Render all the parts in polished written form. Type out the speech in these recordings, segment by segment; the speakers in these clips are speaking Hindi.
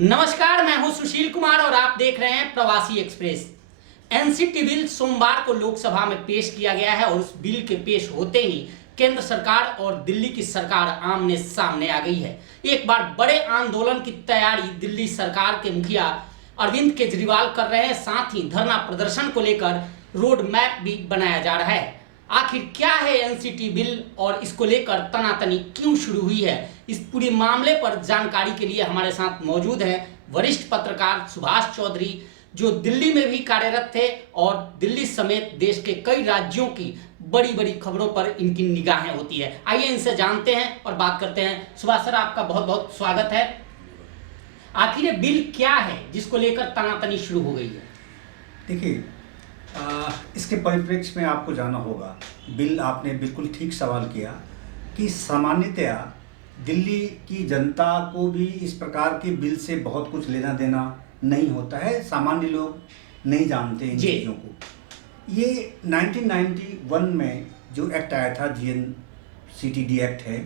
नमस्कार, मैं हूं सुशील कुमार और आप देख रहे हैं प्रवासी एक्सप्रेस। एनसीटी बिल सोमवार को लोकसभा में पेश किया गया है और उस बिल के पेश होते ही केंद्र सरकार और दिल्ली की सरकार आमने सामने आ गई है। एक बार बड़े आंदोलन की तैयारी दिल्ली सरकार के मुखिया अरविंद केजरीवाल कर रहे हैं। साथ ही धरना प्रदर्शन को लेकर रोड मैप भी बनाया जा रहा है। आखिर क्या है एनसीटी बिल और इसको लेकर तनातनी क्यों शुरू हुई है, इस पूरे मामले पर जानकारी के लिए हमारे साथ मौजूद हैं वरिष्ठ पत्रकार सुभाष चौधरी, जो दिल्ली में भी कार्यरत थे और दिल्ली समेत देश के कई राज्यों की बड़ी बड़ी खबरों पर इनकी निगाहें होती है। आइए इनसे जानते हैं और बात करते हैं। सुभाष सर, आपका बहुत बहुत स्वागत है। आखिर ये बिल क्या है जिसको लेकर तनातनी शुरू हो गई है? देखिए, इसके परिप्रेक्ष्य में आपको जाना होगा। बिल आपने बिल्कुल ठीक सवाल किया कि सामान्यतया दिल्ली की जनता को भी इस प्रकार के बिल से बहुत कुछ लेना देना नहीं होता है। सामान्य लोग नहीं जानते इन चीज़ों को। ये 1991 में जो एक्ट आया था, GNCTD एक्ट है,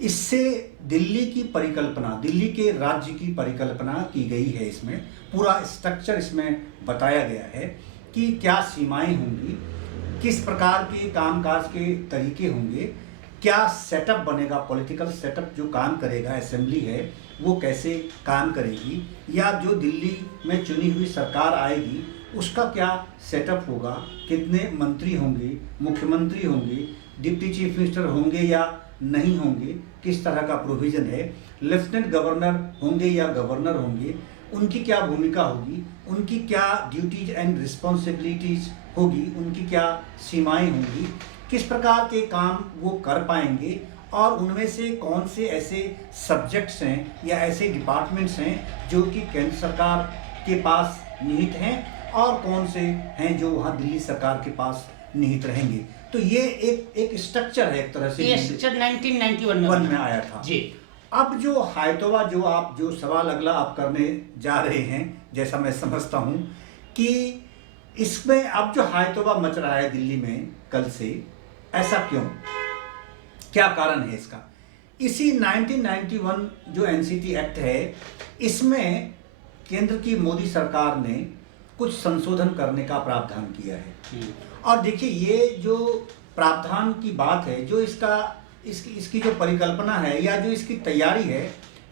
इससे दिल्ली की परिकल्पना, दिल्ली के राज्य की परिकल्पना की गई है। इसमें पूरा स्ट्रक्चर इसमें बताया गया है कि क्या सीमाएं होंगी, किस प्रकार के कामकाज के तरीके होंगे, क्या सेटअप बनेगा, पॉलिटिकल सेटअप जो काम करेगा, असेंबली है वो कैसे काम करेगी, या जो दिल्ली में चुनी हुई सरकार आएगी उसका क्या सेटअप होगा, कितने मंत्री होंगे, मुख्यमंत्री होंगे, डिप्टी चीफ मिनिस्टर होंगे या नहीं होंगे, किस तरह का प्रोविज़न है, लेफ्टिनेंट गवर्नर होंगे या गवर्नर होंगे, उनकी क्या भूमिका होगी, उनकी क्या ड्यूटीज एंड रिस्पॉन्सिबिलिटीज़ होगी, उनकी क्या सीमाएं होंगी, किस प्रकार के काम वो कर पाएंगे, और उनमें से कौन से ऐसे सब्जेक्ट्स हैं या ऐसे डिपार्टमेंट्स हैं जो कि केंद्र सरकार के पास निहित हैं और कौन से हैं जो वहाँ दिल्ली सरकार के पास निहित रहेंगे। तो ये एक स्ट्रक्चर है, एक तरह से। ये स्ट्रक्चर 1991 में आया था जी। अब जो हायतोवा, जो सवाल अगला आप करने जा रहे हैं, जैसा मैं समझता हूं कि इसमें अब जो हायतोवा मच रहा है दिल्ली में कल से, ऐसा क्यों, क्या कारण है इसका? इसी 1991 जो एनसीटी एक्ट है, इसमें केंद्र की मोदी सरकार ने कुछ संशोधन करने का प्रावधान किया है। और देखिए, ये जो प्रावधान की बात है, जो इसकी जो परिकल्पना है या जो इसकी तैयारी है,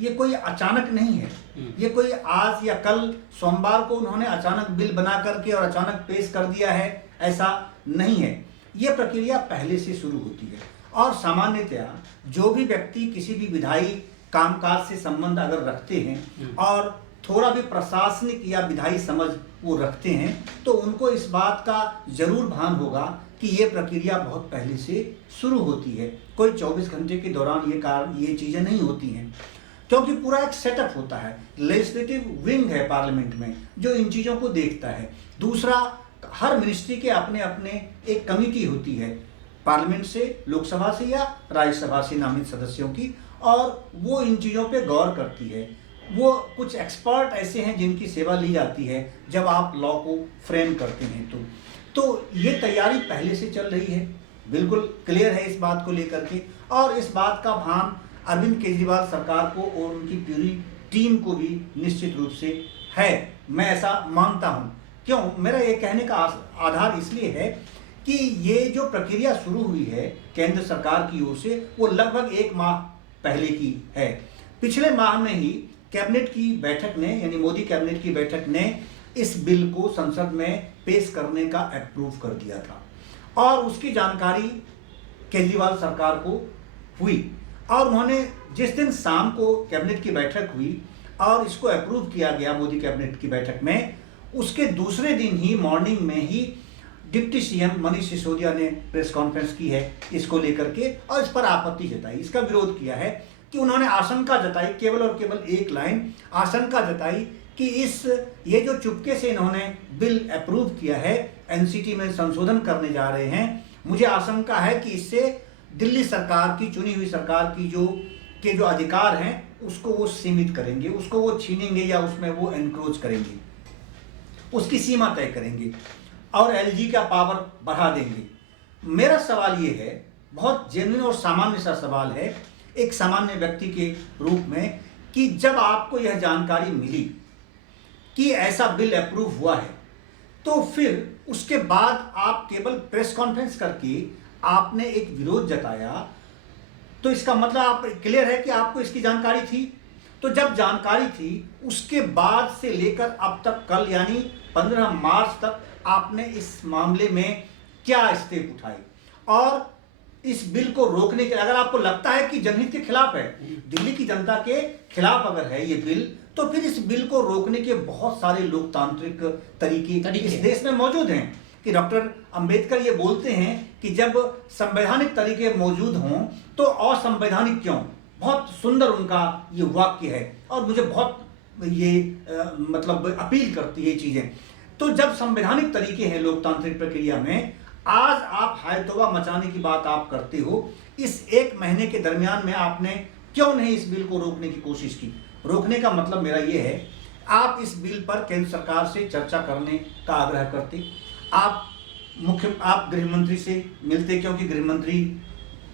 ये कोई अचानक नहीं है। ये कोई आज या कल सोमवार को उन्होंने अचानक बिल बना करके और अचानक पेश कर दिया है, ऐसा नहीं है। ये प्रक्रिया पहले से शुरू होती है और सामान्यतया जो भी व्यक्ति किसी भी विधायी कामकाज से संबंध अगर रखते हैं और थोड़ा भी प्रशासनिक या विधायी समझ वो रखते हैं, तो उनको इस बात का जरूर भान होगा कि ये प्रक्रिया बहुत पहले से शुरू होती है। कोई 24 घंटे के दौरान ये चीज़ें नहीं होती हैं, क्योंकि पूरा एक सेटअप होता है। लेजिस्लेटिव विंग है पार्लियामेंट में जो इन चीज़ों को देखता है। दूसरा, हर मिनिस्ट्री के अपने अपने एक कमेटी होती है, पार्लियामेंट से, लोकसभा से या राज्यसभा से नामित सदस्यों की, और वो इन चीज़ों पे गौर करती है। वो कुछ एक्सपर्ट ऐसे हैं जिनकी सेवा ली जाती है जब आप लॉ को फ्रेम करते हैं। तो ये तैयारी पहले से चल रही है, बिल्कुल क्लियर है इस बात को लेकर के, और इस बात का भान अरविंद केजरीवाल सरकार को और उनकी पूरी टीम को भी निश्चित रूप से है। मैं ऐसा मानता हूँ। क्यों? मेरा ये कहने का आधार इसलिए है कि ये जो प्रक्रिया शुरू हुई है केंद्र सरकार की ओर से, वो लगभग 1 माह पहले की है। पिछले माह में ही कैबिनेट की बैठक ने, यानी मोदी कैबिनेट की बैठक ने इस बिल को संसद में पेश करने का अप्रूव कर दिया था और उसकी जानकारी केजरीवाल सरकार को हुई, और उन्होंने जिस दिन शाम को कैबिनेट की बैठक हुई और इसको अप्रूव किया गया मोदी कैबिनेट की बैठक में, उसके दूसरे दिन ही मॉर्निंग में ही डिप्टी सीएम मनीष सिसोदिया ने प्रेस कॉन्फ्रेंस की है इसको लेकर के, और इस पर आपत्ति जताई, इसका विरोध किया है कि उन्होंने आशंका जताई, केवल और केवल एक लाइन आशंका जताई कि ये जो चुपके से इन्होंने बिल अप्रूव किया है, एनसीटी में संशोधन करने जा रहे हैं, मुझे आशंका है कि इससे दिल्ली सरकार की, चुनी हुई सरकार की जो अधिकार हैं उसको वो सीमित करेंगे, उसको वो छीनेंगे या उसमें वो एनक्रोच करेंगे, उसकी सीमा तय करेंगे और एलजी का पावर बढ़ा देंगे। मेरा सवाल ये है, बहुत जेन्युइन और सामान्य सा सवाल है एक सामान्य व्यक्ति के रूप में, कि जब आपको यह जानकारी मिली कि ऐसा बिल अप्रूव हुआ है, तो फिर उसके बाद आप केवल प्रेस कॉन्फ्रेंस करके आपने एक विरोध जताया, तो इसका मतलब आप क्लियर है कि आपको इसकी जानकारी थी। तो जब जानकारी थी, उसके बाद से लेकर अब तक कल यानी 15 मार्च तक आपने इस मामले में क्या स्टेप उठाए, और इस बिल को रोकने के, अगर आपको लगता है कि जनहित के खिलाफ है, दिल्ली की जनता के खिलाफ अगर है ये बिल, तो फिर इस बिल को रोकने के बहुत सारे लोकतांत्रिक तरीके इस देश में मौजूद हैं। कि डॉक्टर अंबेडकर ये बोलते हैं कि जब संवैधानिक तरीके मौजूद हों तो असंवैधानिक क्यों। बहुत सुंदर उनका ये वाक्य है और मुझे बहुत ये मतलब अपील करती है ये चीजें। तो जब संवैधानिक तरीके हैं लोकतांत्रिक प्रक्रिया में, आज आप हायतौबा मचाने की बात आप करते हो, इस 1 महीने के दरमियान में आपने क्यों नहीं इस बिल को रोकने की कोशिश की। रोकने का मतलब मेरा ये है, आप इस बिल पर केंद्र सरकार से चर्चा करने का आग्रह करते, आप गृह मंत्री से मिलते, क्योंकि गृह मंत्री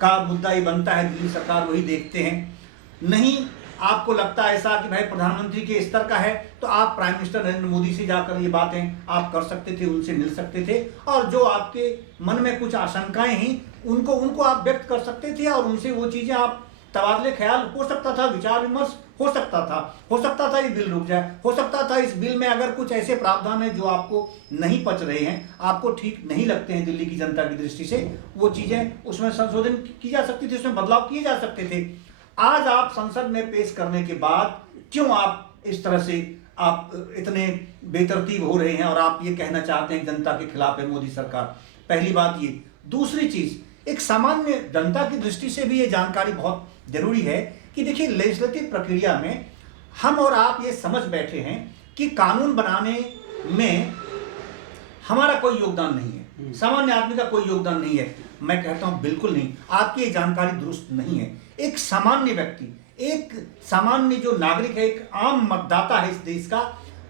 का मुद्दा ही बनता है, दिल्ली सरकार वही देखते हैं। नहीं आपको लगता है ऐसा कि भाई प्रधानमंत्री के स्तर का है, तो आप प्राइम मिनिस्टर नरेंद्र मोदी से जाकर ये बातें आप कर सकते थे, उनसे मिल सकते थे, और जो आपके मन में कुछ आशंकाएं हैं उनको आप व्यक्त कर सकते थे, और उनसे वो चीजें आप तबादले ख्याल हो सकता था, विचार विमर्श हो सकता था ये बिल रुक जाए, हो सकता था इस बिल में अगर कुछ ऐसे प्रावधान है जो आपको नहीं पच रहे हैं, आपको ठीक नहीं लगते हैं दिल्ली की जनता की दृष्टि से, वो चीजें उसमें संशोधन की जा सकती थी, उसमें बदलाव किए जा सकते थे। आज आप संसद में पेश करने के बाद क्यों आप इस तरह से आप इतने बेतरतीब हो रहे हैं और आप ये कहना चाहते हैं जनता के खिलाफ है मोदी सरकार। पहली बात ये। दूसरी चीज, एक सामान्य जनता की दृष्टि से भी ये जानकारी बहुत जरूरी है कि देखिए लेजिस्लेटिव प्रक्रिया में हम और आप ये समझ बैठे हैं कि कानून बनाने में हमारा कोई योगदान नहीं है, सामान्य आदमी का कोई योगदान नहीं है। मैं कहता हूं बिल्कुल नहीं, आपकी ये जानकारी दुरुस्त नहीं है। एक सामान्य व्यक्ति, एक सामान्य जो नागरिक है, एक आम मतदाता है इस देश का,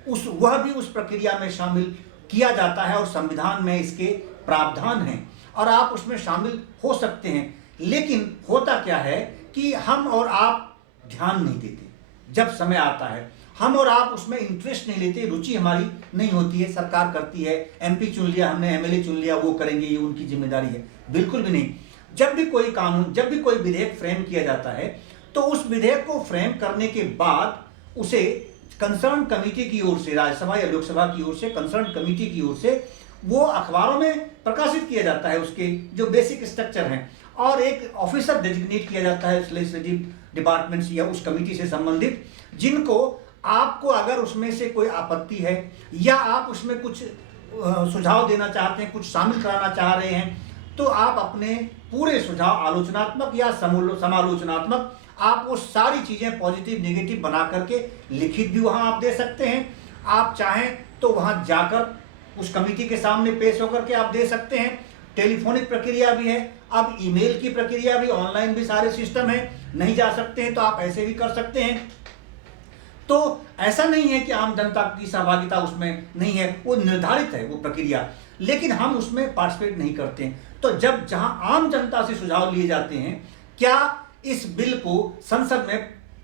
वह भी उस प्रक्रिया में शामिल किया जाता है और संविधान में इसके प्रावधान हैं और आप उसमें शामिल हो सकते हैं। लेकिन होता क्या है कि हम और आप ध्यान नहीं देते, जब समय आता है हम और आप उसमें इंटरेस्ट नहीं लेते, रुचि हमारी नहीं होती है। सरकार करती है, एमपी चुन लिया हमने, एमएलए चुन लिया, वो करेंगे, ये उनकी जिम्मेदारी है। बिल्कुल भी नहीं। जब भी कोई कानून, जब भी कोई विधेयक फ्रेम किया जाता है, तो उस विधेयक को फ्रेम करने के बाद उसे कंसर्न कमेटी की ओर से, राज्यसभा या लोकसभा की ओर से, कंसर्न कमेटी की ओर से वो अखबारों में प्रकाशित किया जाता है, उसके जो बेसिक स्ट्रक्चर हैं, और एक ऑफिसर डेजिग्नेट किया जाता है लेजिस्लेटिव डिपार्टमेंट या उस कमेटी से संबंधित, जिनको आपको अगर उसमें से कोई आपत्ति है या आप उसमें कुछ सुझाव देना चाहते हैं, कुछ शामिल कराना चाह रहे हैं, तो आप अपने पूरे सुझाव, आलोचनात्मक या समालोचनात्मक, आप वो सारी चीजें पॉजिटिव नेगेटिव बना करके लिखित भी वहां आप दे सकते हैं। आप चाहें तो वहां जाकर उस कमेटी के सामने पेश होकर के आप दे सकते हैं। टेलीफोनिक प्रक्रिया भी है, अब ईमेल की प्रक्रिया भी, ऑनलाइन भी सारे सिस्टम है, नहीं जा सकते हैं तो आप ऐसे भी कर सकते हैं। तो ऐसा नहीं है कि आम जनता की सहभागिता उसमें नहीं है, वो निर्धारित है वो प्रक्रिया, लेकिन हम उसमें पार्टिसिपेट नहीं करते हैं। तो जब जहां आम जनता से सुझाव लिए जाते हैं, क्या इस बिल को संसद में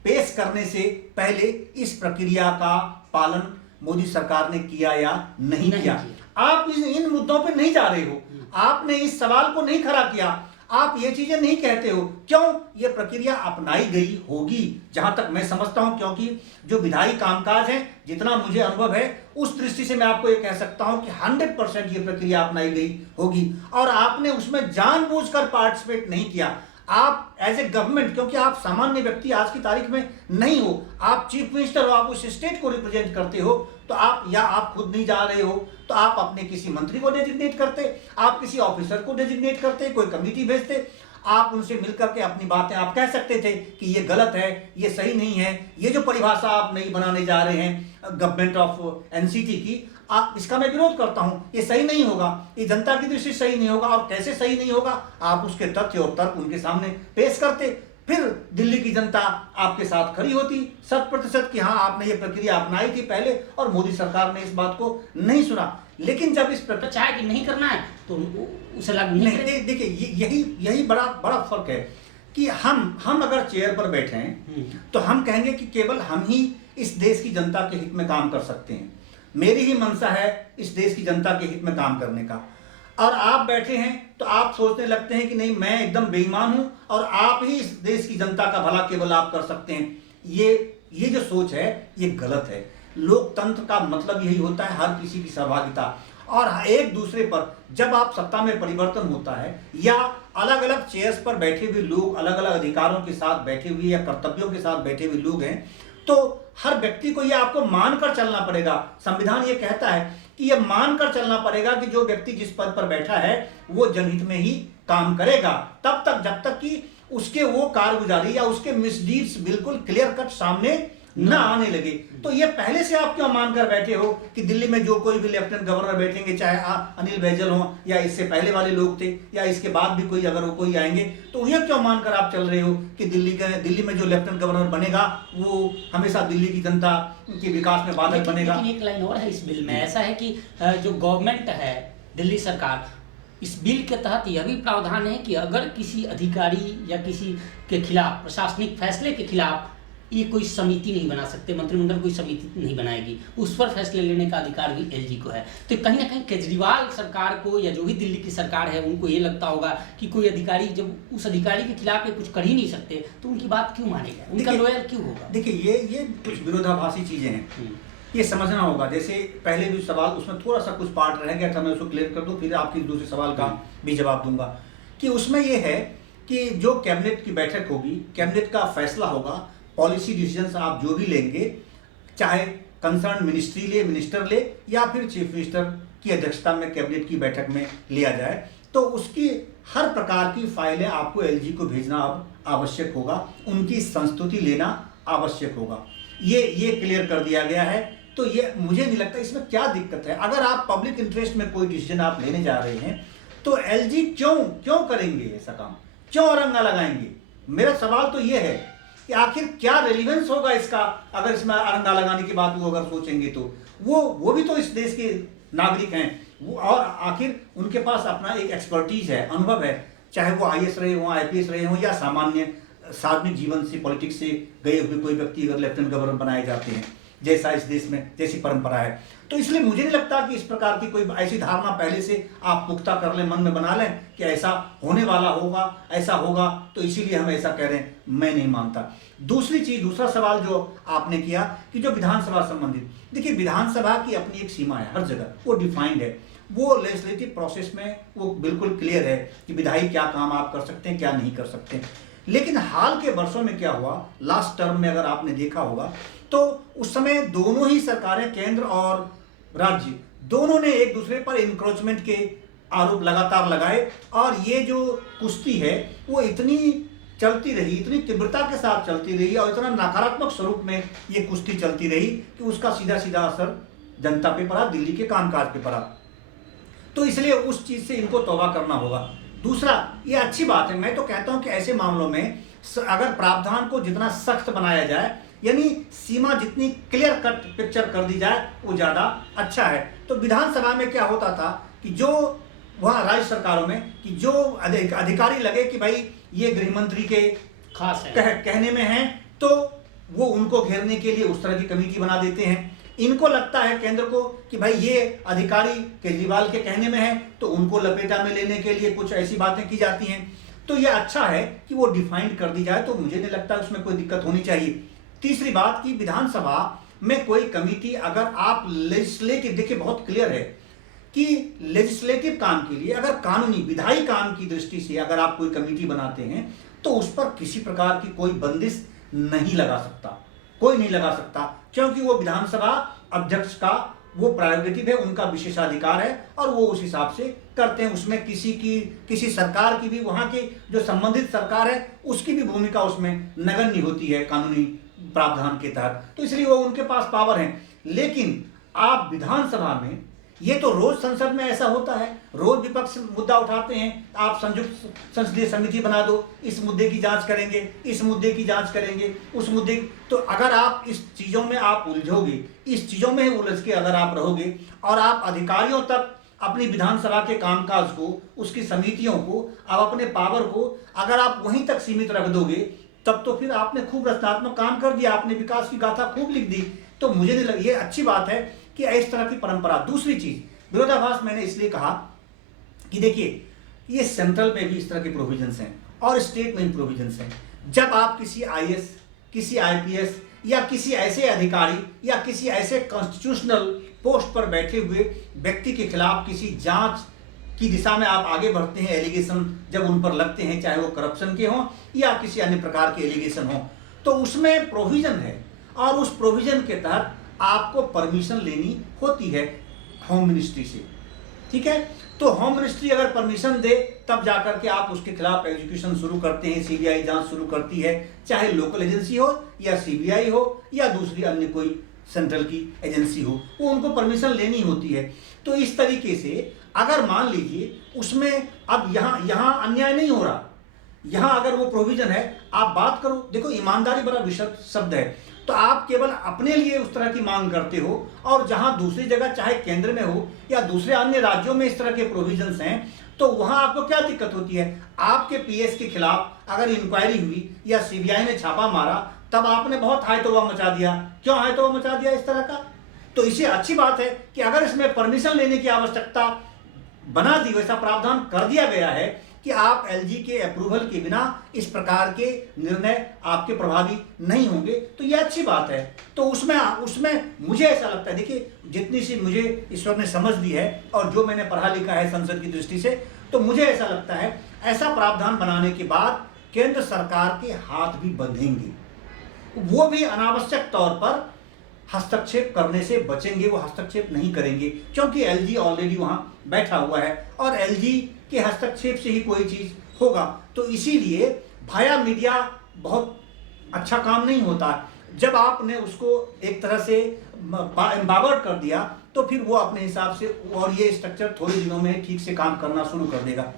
पेश करने से पहले इस प्रक्रिया का पालन मोदी सरकार ने किया या नहीं किया? आप इन मुद्दों पर नहीं जा रहे हो, आपने इस सवाल को नहीं खड़ा किया, आप ये चीजें नहीं कहते हो। क्यों ये प्रक्रिया अपनाई गई होगी? जहां तक मैं समझता हूं, क्योंकि जो विधायी कामकाज है, जितना मुझे अनुभव है, उस दृष्टि से मैं आपको ये कह सकता हूं कि 100% ये प्रक्रिया अपनाई गई होगी और आपने उसमें जानबूझकर पार्टिसिपेट नहीं किया। आप एज ए गवर्नमेंट, क्योंकि आप सामान्य व्यक्ति आज की तारीख में नहीं हो, आप चीफ मिनिस्टर हो, आप उस स्टेट को रिप्रेजेंट करते हो, तो आप, या आप खुद नहीं जा रहे हो तो आप अपने किसी मंत्री को डेजिग्नेट करते, आप किसी ऑफिसर को डेजिग्नेट करते, कोई कमेटी भेजते, आप उनसे मिलकर के अपनी बातें आप कह सकते थे कि ये गलत है, ये सही नहीं है, ये जो परिभाषा आप नई बनाने जा रहे हैं गवर्नमेंट ऑफ एनसीटी की, आप इसका मैं विरोध करता हूं, ये सही नहीं होगा, ये जनता की दृष्टि से सही नहीं होगा। और कैसे सही नहीं होगा? आप उसके तथ्य और तर्क उनके सामने पेश करते, फिर दिल्ली की जनता आपके साथ खड़ी होती 100% कि हाँ आपने ये प्रक्रिया अपनाई थी पहले और मोदी सरकार ने इस बात को नहीं सुना। लेकिन जब इस प्रक्रिया चाहे कि नहीं करना है तो उसे लागू नहीं। देखिए यही बड़ा फर्क है कि हम अगर चेयर पर बैठे हैं तो हम कहेंगे कि केवल हम ही इस देश की जनता के हित में काम कर सकते हैं, मेरी ही मंशा है इस देश की जनता के हित में काम करने का। और आप बैठे हैं तो आप सोचने लगते हैं कि नहीं, मैं एकदम बेईमान हूं और आप ही इस देश की जनता का भला केवल आप कर सकते हैं। ये जो सोच है ये गलत है। लोकतंत्र का मतलब यही होता है हर किसी की सहभागिता, और एक दूसरे पर जब आप सत्ता में परिवर्तन होता है या अलग अलग चेयर्स पर बैठे हुए लोग अलग अलग अधिकारों के साथ बैठे हुए या कर्तव्यों के साथ बैठे हुए लोग हैं, तो हर व्यक्ति को ये आपको मानकर चलना पड़ेगा। संविधान ये कहता है कि ये मानकर चलना पड़ेगा कि जो व्यक्ति जिस पद पर बैठा है वो जनहित में ही काम करेगा, तब तक जब तक कि उसके वो कारगुजारी या उसके मिसडीड्स बिल्कुल क्लियर कट सामने न आने लगे। तो ये पहले से आप क्यों मानकर बैठे हो कि दिल्ली में जो कोई भी लेफ्टिनेंट गवर्नर बैठेंगे, चाहे अनिल बैजल हो या इससे पहले वाले लोग थे या इसके बाद भी कोई अगर वो कोई आएंगे, तो ये क्यों मानकर आप चल रहे हो कि दिल्ली में जो लेफ्टिनेंट गवर्नर बनेगा वो हमेशा दिल्ली की जनता के विकास में बाधक बनेगा। लेकिन एक लाइन और है इस बिल में, ऐसा है कि जो गवर्नमेंट है दिल्ली सरकार, इस बिल के तहत यह भी प्रावधान है कि अगर किसी अधिकारी या किसी के खिलाफ प्रशासनिक फैसले के खिलाफ ये कोई समिति नहीं बना सकते, मंत्रिमंडल कोई समिति नहीं बनाएगी, उस पर फैसले लेने का अधिकार भी एलजी को है। तो कहीं ना कहीं केजरीवाल सरकार को या जो भी दिल्ली की सरकार है उनको ये लगता होगा कि कोई अधिकारी जब उस अधिकारी के खिलाफ ये कुछ कर ही नहीं सकते तो उनकी बात क्यों मानेगा, उनका लॉयल क्यों होगा। देखिए ये कुछ विरोधाभासी चीजें हैं, ये समझना होगा। जैसे पहले भी सवाल उसमें थोड़ा सा कुछ पार्ट रह गया था, मैं उसको क्लियर कर दूं, फिर आपकी दूसरे सवाल का भी जवाब दूंगा। कि उसमें यह है कि जो कैबिनेट की बैठक होगी, कैबिनेट का फैसला होगा, पॉलिसी डिसीजंस आप जो भी लेंगे, चाहे कंसर्न मिनिस्टर ले या फिर चीफ मिनिस्टर की अध्यक्षता में कैबिनेट की बैठक में लिया जाए, तो उसकी हर प्रकार की फाइलें आपको एलजी को भेजना अब आवश्यक होगा, उनकी संस्तुति लेना आवश्यक होगा। ये क्लियर कर दिया गया है। तो ये मुझे नहीं लगता इसमें क्या दिक्कत है। अगर आप पब्लिक इंटरेस्ट में कोई डिसीजन आप लेने जा रहे हैं तो एलजी क्यों करेंगे ऐसा काम, क्यों अरंगा लगाएंगे। मेरा सवाल तो ये है कि आखिर क्या रेलिवेंस होगा इसका, अगर इसमें अरंगा लगाने की बात वो अगर सोचेंगे तो वो भी तो इस देश के नागरिक हैं वो, और आखिर उनके पास अपना एक एक्सपर्टीज है, अनुभव है, चाहे वो आईएएस रहे हों, आईपीएस रहे हों या सामान्य सार्वजनिक जीवन से पॉलिटिक्स से गए हुए कोई व्यक्ति अगर लेफ्टिनेंट गवर्नर बनाए जाते हैं, जैसा इस देश में जैसी परंपरा है। तो इसलिए मुझे नहीं लगता कि इस प्रकार की कोई ऐसी धारणा पहले से आप पुख्ता कर लें, मन में बना लें कि ऐसा होने वाला होगा, ऐसा होगा तो इसीलिए हम ऐसा कह रहे हैं। मैं नहीं मानता। दूसरा सवाल जो आपने किया कि जो विधानसभा संबंधित, देखिए विधानसभा की अपनी एक सीमा है, हर जगह वो डिफाइंड है, वो लेजिस्लेटिव प्रोसेस में वो बिल्कुल क्लियर है कि विधायी क्या काम आप कर सकते हैं, क्या नहीं कर सकते। लेकिन हाल के वर्षों में क्या हुआ, लास्ट टर्म में अगर आपने देखा होगा तो उस समय दोनों ही सरकारें, केंद्र और राज्य, दोनों ने एक दूसरे पर इंक्रोचमेंट के आरोप लगातार लगाए, और ये जो कुश्ती है वो इतनी चलती रही, इतनी तीव्रता के साथ चलती रही और इतना नकारात्मक स्वरूप में ये कुश्ती चलती रही कि उसका सीधा सीधा असर जनता पे पड़ा, दिल्ली के कामकाज पे पड़ा। तो इसलिए उस चीज से इनको तौबा करना होगा। दूसरा, ये अच्छी बात है, मैं तो कहता हूं कि ऐसे मामलों में अगर प्रावधान को जितना सख्त बनाया जाए, यानी सीमा जितनी क्लियर कट पिक्चर कर दी जाए, वो ज्यादा अच्छा है। तो विधानसभा में क्या होता था कि जो वहां राज्य सरकारों में कि जो अधिकारी लगे कि भाई ये गृह मंत्री के खास है, कहने में है, तो वो उनको घेरने के लिए उस तरह की कमेटी बना देते हैं। इनको लगता है केंद्र को कि भाई ये अधिकारी केजरीवाल के कहने में है, तो उनको लपेटा में लेने के लिए कुछ ऐसी बातें की जाती हैं। तो ये अच्छा है कि वो डिफाइंड कर दी जाए, तो मुझे नहीं लगता उसमें कोई दिक्कत होनी चाहिए। तीसरी बात कि विधानसभा में कोई कमेटी अगर आप लेजिस्लेटिव, देखिए बहुत क्लियर है कि लेजिस्लेटिव काम के लिए, अगर कानूनी विधायी काम की दृष्टि से अगर आप कोई कमेटी बनाते हैं तो उस पर किसी प्रकार की कोई बंदिश नहीं लगा सकता, कोई नहीं लगा सकता, क्योंकि वो विधानसभा अध्यक्ष का वो प्रेरोगेटिव है, उनका विशेषाधिकार है और वो उस हिसाब से करते हैं। उसमें किसी सरकार की भी, वहां की जो संबंधित सरकार है उसकी भी भूमिका उसमें नगण्य होती है कानूनी प्रावधान के तहत, तो इसलिए वो उनके पास पावर है। लेकिन आप विधानसभा में, ये तो रोज संसद में ऐसा होता है, रोज विपक्ष मुद्दा उठाते हैं, आप संयुक्त संसदीय समिति बना दो, इस मुद्दे की जांच करेंगे, इस मुद्दे की जांच करेंगे, उस मुद्दे तो अगर आप इस चीजों में आप उलझोगे, इस चीजों में उलझ के अगर आप रहोगे और आप अधिकारियों तक अपनी विधानसभा के कामकाज को, उसकी समितियों को, अब अपने पावर को अगर आप वहीं तक सीमित रख दोगे, तब तो फिर आपने खूब रचनात्मक काम कर दिया, आपने विकास की गाथा खूब लिख दी। तो मुझे नहीं लगा ये अच्छी बात है कि इस तरह की परंपरा। दूसरी चीज विरोधाभास मैंने इसलिए कहा कि देखिए ये सेंट्रल में भी इस तरह के प्रोविजंस हैं और स्टेट में भी प्रोविजंस हैं। जब आप किसी आईएएस, किसी आईपीएस या किसी ऐसे अधिकारी या किसी ऐसे कॉन्स्टिट्यूशनल पोस्ट पर बैठे हुए व्यक्ति के खिलाफ किसी जांच की दिशा में आप आगे बढ़ते हैं, एलिगेशन जब उन पर लगते हैं, चाहे वो करप्शन के हों या किसी अन्य प्रकार के एलिगेशन हों, तो उसमें प्रोविजन है और उस प्रोविजन के तहत आपको परमिशन लेनी होती है होम मिनिस्ट्री से। ठीक है, तो होम मिनिस्ट्री अगर परमिशन दे तब जाकर के आप उसके खिलाफ एग्जीक्यूशन शुरू करते हैं, सीबीआई जांच शुरू करती है, चाहे लोकल एजेंसी हो या सीबीआई हो या दूसरी अन्य कोई सेंट्रल की एजेंसी हो, वो उनको परमिशन लेनी होती है। तो इस तरीके से अगर मान लीजिए उसमें अब यहाँ अन्याय नहीं हो रहा, यहाँ अगर वो प्रोविजन है, आप बात करो, देखो ईमानदारी बड़ा विशद शब्द है, तो आप केवल अपने लिए उस तरह की मांग करते हो और जहां दूसरी जगह चाहे केंद्र में हो या दूसरे अन्य राज्यों में इस तरह के प्रोविजंस हैं, तो वहां आपको क्या दिक्कत होती है? आपके पीएस के खिलाफ अगर इंक्वायरी हुई या सीबीआई ने छापा मारा, तब आपने बहुत हायतोबा मचा दिया। क्यों हायतोबा मचा दिया इस तरह का? तो इसे अच्छी बात है कि अगर इसमें परमिशन लेने की आवश्यकता बना दी, वैसा प्रावधान कर दिया गया है कि आप एलजी के अप्रूवल के बिना इस प्रकार के निर्णय आपके प्रभावी नहीं होंगे, तो ये अच्छी बात है। तो उसमें मुझे ऐसा लगता है, देखिए जितनी सी मुझे ईश्वर ने समझ दी है और जो मैंने पढ़ा लिखा है संसद की दृष्टि से, तो मुझे ऐसा लगता है ऐसा प्रावधान बनाने के बाद केंद्र सरकार के हाथ भी बंधेंगे, वो भी अनावश्यक तौर पर हस्तक्षेप करने से बचेंगे, वो हस्तक्षेप नहीं करेंगे क्योंकि एलजी ऑलरेडी वहां बैठा हुआ है और एलजी के हस्तक्षेप से ही कोई चीज होगा। तो इसीलिए भाया मीडिया बहुत अच्छा काम नहीं होता। जब आपने उसको एक तरह से एम्पावर्ड कर दिया तो फिर वो अपने हिसाब से, और ये स्ट्रक्चर थोड़े दिनों में ठीक से काम करना शुरू कर देगा।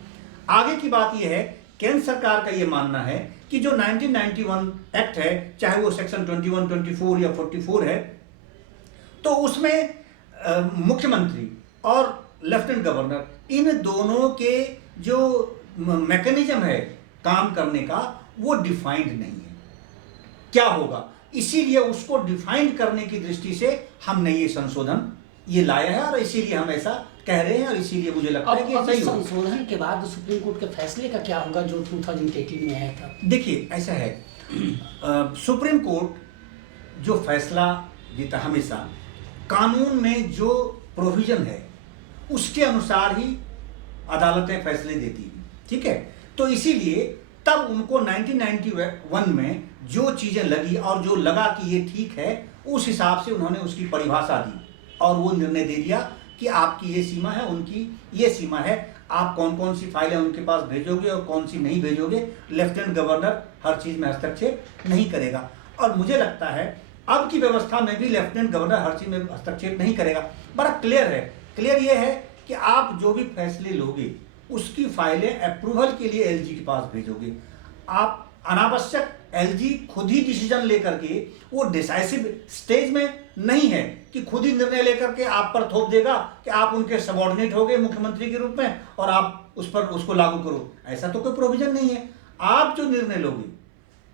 आगे की बात यह है, केंद्र सरकार का ये मानना है कि जो 1991 एक्ट है, चाहे वो सेक्शन 21, 24 या 44 है, तो उसमें मुख्यमंत्री और लेफ्टिनेंट गवर्नर इन दोनों के जो मैकेनिज्म है काम करने का, वो डिफाइंड नहीं है क्या होगा। इसीलिए उसको डिफाइंड करने की दृष्टि से हमने ये संशोधन ये लाया है और इसीलिए हम ऐसा कह रहे हैं और इसीलिए मुझे लगता है कि सही होगा। संशोधन के बाद सुप्रीम कोर्ट के फैसले का क्या होगा जो 2018 में आया था? देखिए ऐसा है, सुप्रीम कोर्ट जो फैसला देता हमेशा कानून में जो प्रोविजन है उसके अनुसार ही अदालतें फैसले देती हैं। ठीक है, तो इसीलिए तब उनको 1991 में जो चीजें लगी और जो लगा कि ये ठीक है, उस हिसाब से उन्होंने उसकी परिभाषा दी और वो निर्णय दे दिया कि आपकी ये सीमा है, उनकी ये सीमा है, आप कौन कौन सी फाइलें उनके पास भेजोगे और कौन सी नहीं भेजोगे। लेफ्टिनेंट गवर्नर हर चीज में हस्तक्षेप नहीं करेगा और मुझे लगता है अब की व्यवस्था में भी लेफ्टिनेंट गवर्नर हर चीज में हस्तक्षेप नहीं करेगा। बड़ा क्लियर है, क्लियर ये है कि आप जो भी फैसले लोगे उसकी फाइलें अप्रूवल के लिए एलजी के पास भेजोगे। आप अनावश्यक एलजी खुद ही डिसीजन लेकर के, वो डिसाइसिव स्टेज में नहीं है कि खुद ही निर्णय लेकर के आप पर थोप देगा कि आप उनके सबऑर्डिनेट हो गए मुख्यमंत्री के रूप में और आप उस पर उसको लागू करो। ऐसा तो कोई प्रोविजन नहीं है। आप जो निर्णय लोगे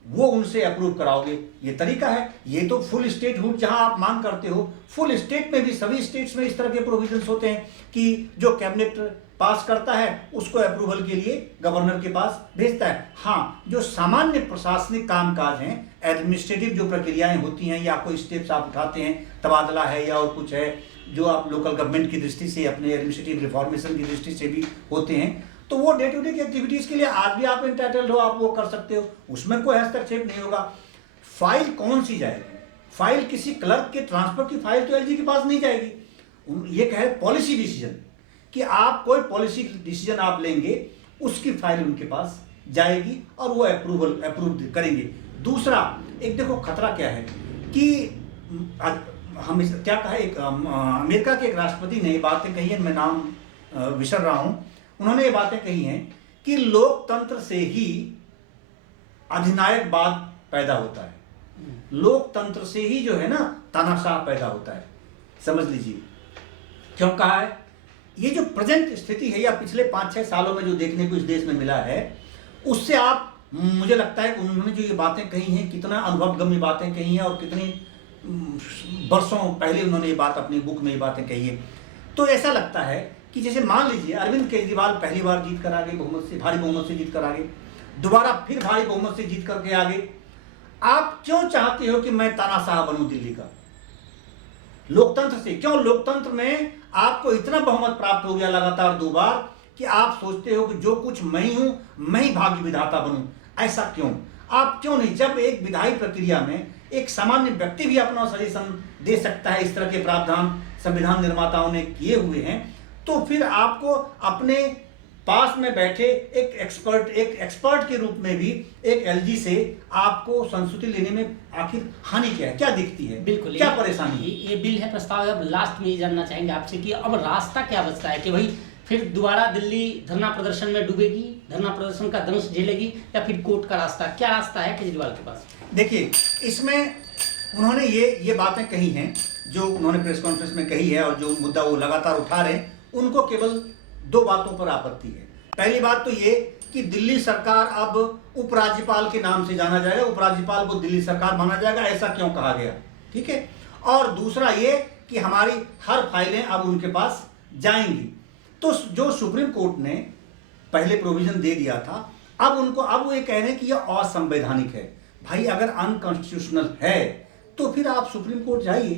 वो उनसे अप्रूव कराओगे, ये तरीका है। ये तो फुल स्टेटहुड जहां आप मांग करते हो, फुल स्टेट में भी सभी स्टेट्स में इस तरह के प्रोविजंस होते हैं कि जो कैबिनेट पास करता है उसको अप्रूवल के लिए गवर्नर के पास भेजता है। हाँ, जो सामान्य प्रशासनिक कामकाज हैं, एडमिनिस्ट्रेटिव जो प्रक्रियाएं होती हैं या कोई स्टेप्स आप उठाते हैं, तबादला है या और कुछ है, जो आप लोकल गवर्नमेंट की दृष्टि से, अपने एडमिनिस्ट्रेटिव रिफॉर्मेशन की दृष्टि से भी होते हैं, तो वो डे टू डे की एक्टिविटीज के लिए आज भी आप इंटाइटल्ड हो, आप वो कर सकते हो, उसमें कोई हस्तक्षेप नहीं होगा। फाइल कौन सी जाएगी? फाइल किसी क्लर्क के ट्रांसफर की फाइल तो एलजी के पास नहीं जाएगी। ये कहे पॉलिसी डिसीजन कि आप कोई पॉलिसी डिसीजन आप लेंगे, उसकी फाइल उनके पास जाएगी और वो अप्रूव करेंगे। दूसरा, एक देखो खतरा क्या है कि हम क्या कहा, एक अमेरिका के एक राष्ट्रपति ने बातें कही है, मैं नाम विसर रहा हूं, उन्होंने ये बातें कही हैं कि लोकतंत्र से ही अधिनायकवाद पैदा होता है, लोकतंत्र से ही जो है ना तानाशाह पैदा होता है। समझ लीजिए क्यों कहा है ये जो प्रेजेंट स्थिति है या पिछले 5-6 सालों में जो देखने को इस देश में मिला है, उससे आप, मुझे लगता है उन्होंने जो ये बातें कही हैं, कितना अनुभवगम्य बातें कही हैं और कितनी वर्षों पहले उन्होंने ये बात अपनी बुक में ये बातें कही है। तो ऐसा लगता है कि जैसे मान लीजिए अरविंद केजरीवाल पहली बार जीत कर आ गए, बहुमत से, भारी बहुमत से जीत कर आ गए, दोबारा फिर भारी बहुमत से जीत करके आ गए। आप क्यों चाहते हो कि मैं तानाशाह बनूं दिल्ली का? लोकतंत्र से क्यों, लोकतंत्र में आपको इतना बहुमत प्राप्त हो गया लगातार 2 बार कि आप सोचते हो कि जो कुछ मैं ही हूं, मैं ही भाग्य विधाता बनूं। ऐसा क्यों? आप क्यों नहीं? जब एक विधायी प्रक्रिया में एक सामान्य व्यक्ति भी अपना सजेशन दे सकता है, इस तरह के प्रावधान संविधान निर्माताओं ने किए हुए हैं, तो फिर आपको अपने पास में बैठे एक एक्सपर्ट के रूप में भी एक एलजी से आपको संस्तुति लेने में आखिर हानि क्या है, क्या दिखती है, बिल्कुल क्या परेशानी है? ये बिल है प्रस्ताव। अब लास्ट में ये जानना चाहेंगे आपसे कि अब रास्ता क्या बचता है कि भाई फिर दोबारा दिल्ली धरना प्रदर्शन में डूबेगी, धरना प्रदर्शन का दंश झेलेगी, या फिर कोर्ट का रास्ता, क्या रास्ता है केजरीवाल के पास? देखिए, इसमें उन्होंने ये बातें कही हैं जो उन्होंने प्रेस कॉन्फ्रेंस में कही है, और जो मुद्दा वो लगातार उठा रहे हैं, उनको केवल 2 बातों पर आपत्ति है। पहली बात तो ये कि दिल्ली सरकार अब उपराज्यपाल के नाम से जाना जाएगा, उपराज्यपाल को दिल्ली सरकार माना जाएगा, ऐसा क्यों कहा गया, ठीक है। और दूसरा ये कि हमारी हर फाइलें अब उनके पास जाएंगी। तो जो सुप्रीम कोर्ट ने पहले प्रोविजन दे दिया था, अब वो ये कह रहे हैं कि यह असंवैधानिक है। भाई अगर अनकॉन्स्टिट्यूशनल है तो फिर आप सुप्रीम कोर्ट जाइए।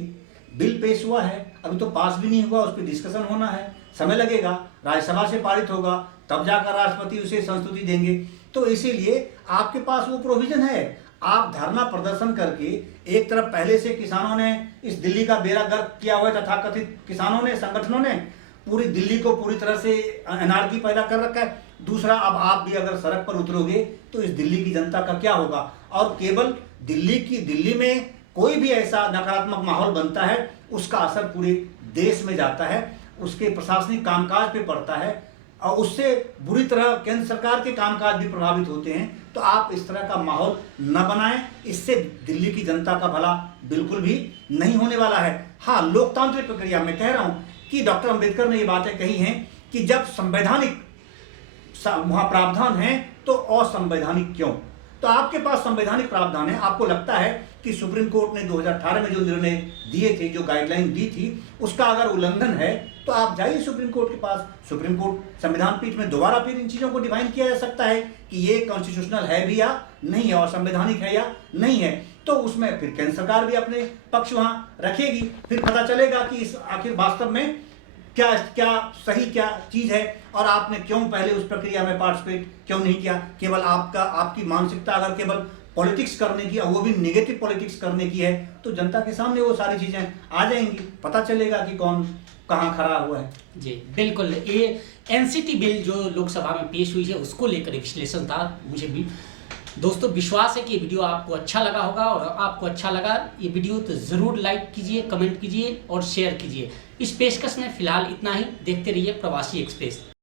बिल पेश हुआ है, अभी तो पास भी नहीं हुआ, उस पर डिस्कशन होना है, समय लगेगा, राज्यसभा से पारित होगा, तब जाकर राष्ट्रपति उसे संस्तुति देंगे। तो इसीलिए आपके पास वो प्रोविजन है। आप धरना प्रदर्शन करके, एक तरफ पहले से किसानों ने इस दिल्ली का बेड़ा गर्क किया हुआ, तथाकथित किसानों ने, संगठनों ने पूरी दिल्ली को पूरी तरह से एनार्की पैदा कर रखा है। दूसरा, अब आप भी अगर सड़क पर उतरोगे तो इस दिल्ली की जनता का क्या होगा? और केवल दिल्ली में कोई भी ऐसा नकारात्मक माहौल बनता है, उसका असर पूरे देश में जाता है, उसके प्रशासनिक कामकाज पे पड़ता है, और उससे बुरी तरह केंद्र सरकार के कामकाज भी प्रभावित होते हैं। तो आप इस तरह का माहौल न बनाएं, इससे दिल्ली की जनता का भला बिल्कुल भी नहीं होने वाला है। हाँ, लोकतांत्रिक प्रक्रिया में कह रहा हूं कि डॉक्टर अंबेडकर ने ये बातें कही हैं कि जब संवैधानिक वहां प्रावधान है तो असंवैधानिक क्यों? तो आपके पास संवैधानिक प्रावधान है। आपको लगता है कि सुप्रीम कोर्ट ने 2018 में जो निर्णय दिए थे, जो गाइडलाइन दी थी, उसका अगर उल्लंघन है तो आप जाइए सुप्रीम कोर्ट के पास। सुप्रीम कोर्ट संविधान पीठ में दोबारा फिर इन चीजों को डिफाइन किया जा सकता है कि ये कॉन्स्टिट्यूशनल है भी या नहीं है, और संवैधानिक है या नहीं है। तो उसमें फिर केंद्र सरकार भी अपने पक्ष वहां रखेगी, फिर पता चलेगा कि इस आखिर वास्तव में क्या सही क्या चीज है, और आपने क्यों पहले उस प्रक्रिया में पार्टिसिपेट क्यों नहीं किया। केवल आपकी मानसिकता अगर केवल पॉलिटिक्स करने की, और वो भी नेगेटिव पॉलिटिक्स करने की है, तो जनता के सामने वो सारी चीजें आ जाएंगी, पता चलेगा कि कौन कहाँ खड़ा हुआ है। जी बिल्कुल, ये एनसीटी बिल जो लोकसभा में पेश हुई है उसको लेकर विश्लेषण था। मुझे भी दोस्तों विश्वास है कि ये वीडियो आपको अच्छा लगा होगा, और आपको अच्छा लगा ये वीडियो तो ज़रूर लाइक कीजिए, कमेंट कीजिए और शेयर कीजिए। इस पेशकश में फिलहाल इतना ही। देखते रहिए प्रवासी एक्सप्रेस।